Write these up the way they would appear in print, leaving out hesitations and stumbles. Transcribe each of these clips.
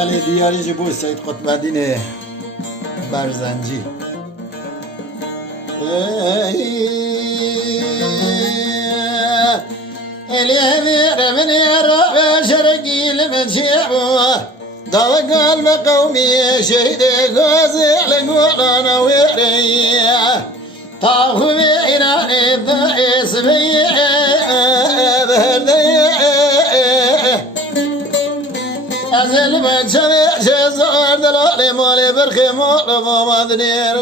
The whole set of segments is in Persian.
بله دیاری جبور سید قطب الدین برزنجی. اليمير من يرى شرقي لمجيبه ضوى قلب قومي شهد غازي لقولانا ويريه طاهو بيناني الضعيس بيه بهرديه أزل من شميع شزار دلالي مالي برخي مالي مامدنير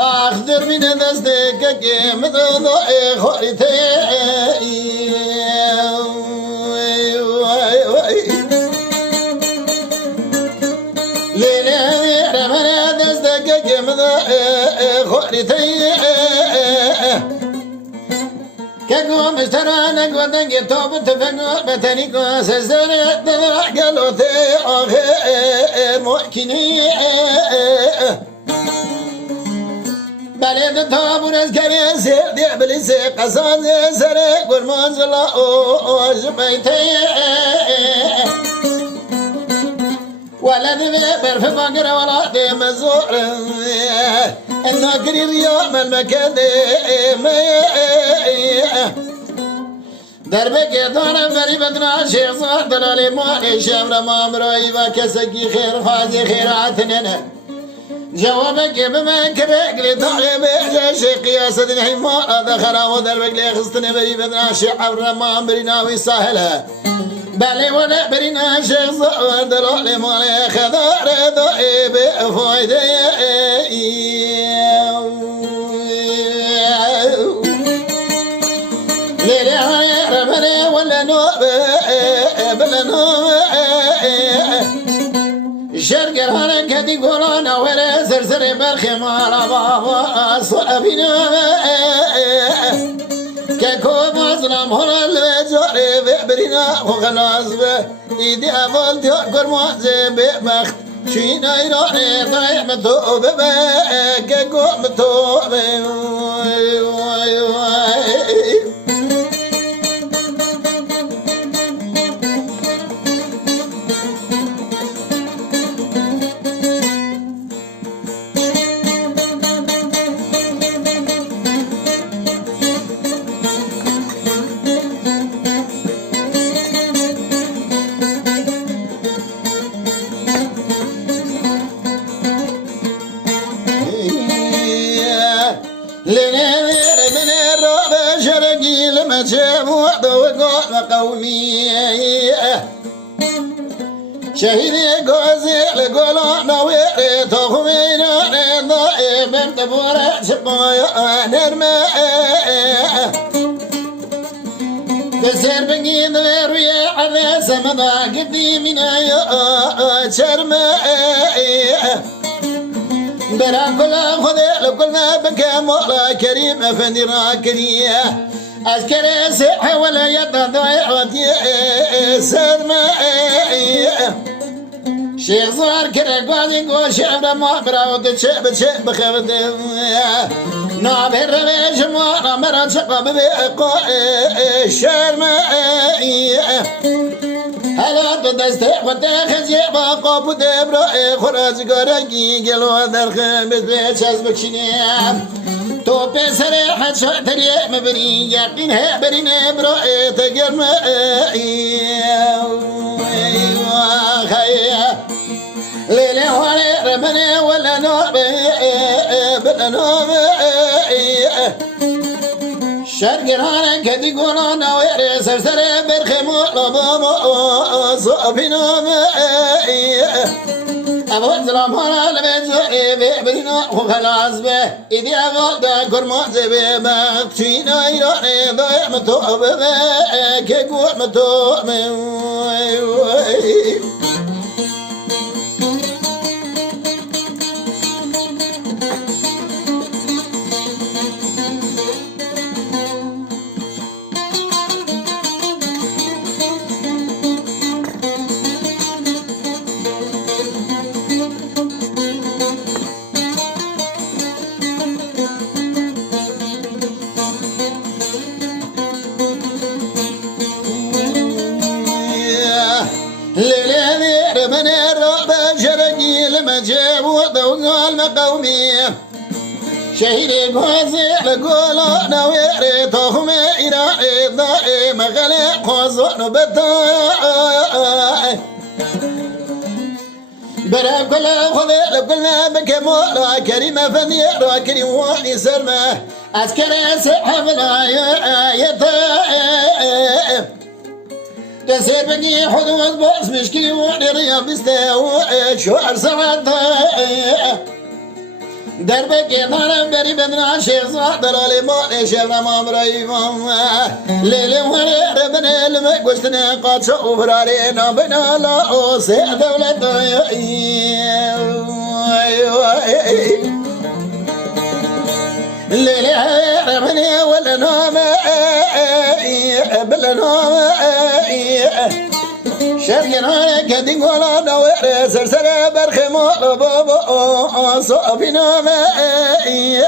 أخدر من دستك كيم ضعي خوريتي ليلي رمنا دستك كيم ضعي خوريتي كقوم مشترانا قدنك توب تفقوا بتنيكو سزرت قالوا ثي آخر محكني بلد تابون از کمی سردی بلیس قصان سره گرمانز لا اوز بیتی ولد برف باقر ولاد مزور الناقري ريام المكان دربك دانا بري بدنا شيخ صار دلالي مالي شمر مامرأي وكسكي خير فازي خيراتنا جوابك بما كبك لطالب شيخ يا سيدنا حمار دخل ودربك لي خصتني بري بدنا شيخ عبر مامري ناوي ساهله بالي ولا برينا شيخ صار دلالي مالي خضار ضعيب فايدة ليلي هاي ربنا ولا نوب بلا نوب شرق الهرن كدي قولانا ولا سرسر بالخمار بابا صحبنا كاكو مظلم هنا الجاري ببرنا وخلاص به ايدي اول تيار موازي ببخت شينا يراني طيح متوب كاكو متوب لنير من الرعب شرقي لمجيب وقوقل وقومي شهيدي قوزي لقولانا ويري تخمينا ضعيف انتبورة شقايا نرمى تسير بقي ذوير على سمدا قديمنا يا شرمى برا كل خذ لكل ما بكى مولا كريم افندي راكريه عسكري سيح ولا يد ضيعتي سلمى شيخ صار كرك قاعدين قول شعر ما براود تشب تشب خفت نابه الرميش ما مرات شقب بيقو الشرمى هلا تدستح وتاخذ يبقى قابو دبرا خراج قرقي قلوا درخم بيت شازبك شنيام تو بسريحة شعتري مبني يقينها برينا برا تقرم خيا ليلي واني ربني ولا نوب بلا نوب شرق رانا كدي قولانا ويري سرسري برخمو لبامو صوفي نوم أبو السلام هنا لبيتزوري بيبرينا وخلاص به إذي أبو دا كرموزي ببخشينا يراني ضيع متوب كيكو متوب دوزو المقومي شهيدي قوزي لقولا نويري تخمي إراعي ضائي مغلي قوزون بطاي برا كل خذي لكلنا بكمورا كريمة فنيرا كريم واني سرمه عسكري سحبنا يا تسير بني حدود بوس مشكلي واني رياض بستاوي شوار سعادة دربك يطارم بري بدنا شيخ صاح دلالي مالي شبنا مامري ليلي وري ربنا لما قشتنا قد شعو فرارينا بنا لا سيح دولة ليلي ربنا ولا نوم بلا نوم شرقنا كدين ولا نوير سرسر برخمو بابا صافينا مائي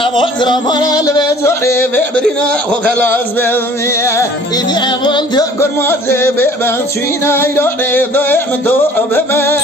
أبو زرافنا لبزوري ببرنا وخلاص بمي إذا أبو تكر مازي ببنشينا يدوني ضيمتو بما